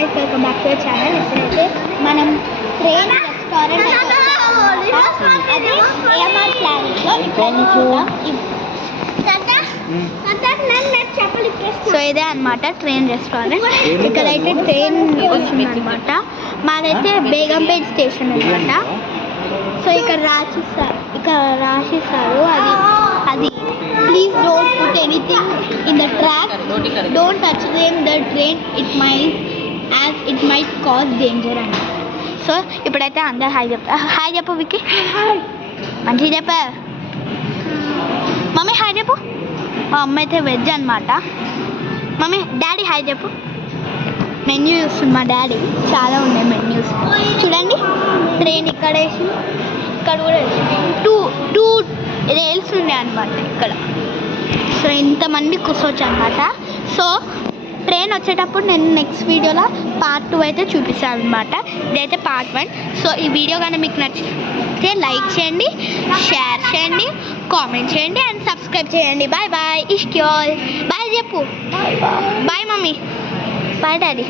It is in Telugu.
Guys, welcome back to our channel. ఇప్పుడైతే మనం ట్రైన్ రెస్టారెంట్ అది ఏఎంఆర్ ప్లానెట్లో సో ఇదే అనమాట ట్రైన్ రెస్టారెంట్. ఇక్కడైతే ట్రైన్ వస్తుంది అనమాట. మాదైతే బేగంపేట్ స్టేషన్ అనమాట. సో ఇక్కడ రాసిస్తారు అది అది please don't put anything in the track, don't touch in the train, it might cause danger అని. సో ఇప్పుడైతే అందరు హాయ్ చెప్తా. హాయ్ చెప్పు విక్కీ, మంచిగా చెప్ప. మమ్మీ హాయ్ చెప్పు. మా అమ్మ అయితే వెజ్ అనమాట. మమ్మీ డాడీ హాయ్ చెప్పు. మెన్యూ చూస్తుంది మా డాడీ, చాలా ఉన్నాయి మెన్యూస్ చూడండి. ట్రైన్ ఇక్కడ వేసి, ఇక్కడ కూడా టూ రైల్స్ ఉన్నాయి అనమాట ఇక్కడ. సో ఇంతమంది కూర్చోవచ్చు అనమాట. సో ట్రైన్ వచ్చేటప్పుడు నేను నెక్స్ట్ వీడియోలో పార్ట్ 2 అయితే చూపిస్తాను అనమాట. ఇదైతే పార్ట్ 1. సో ఈ వీడియో కానీ మీకు నచ్చితే లైక్ చేయండి, షేర్ చేయండి, కామెంట్ చేయండి అండ్ సబ్స్క్రైబ్ చేయండి. Bye bye. ఇష్క్యోల్ బాయ్ చెప్పు. Bye mummy. Bye daddy.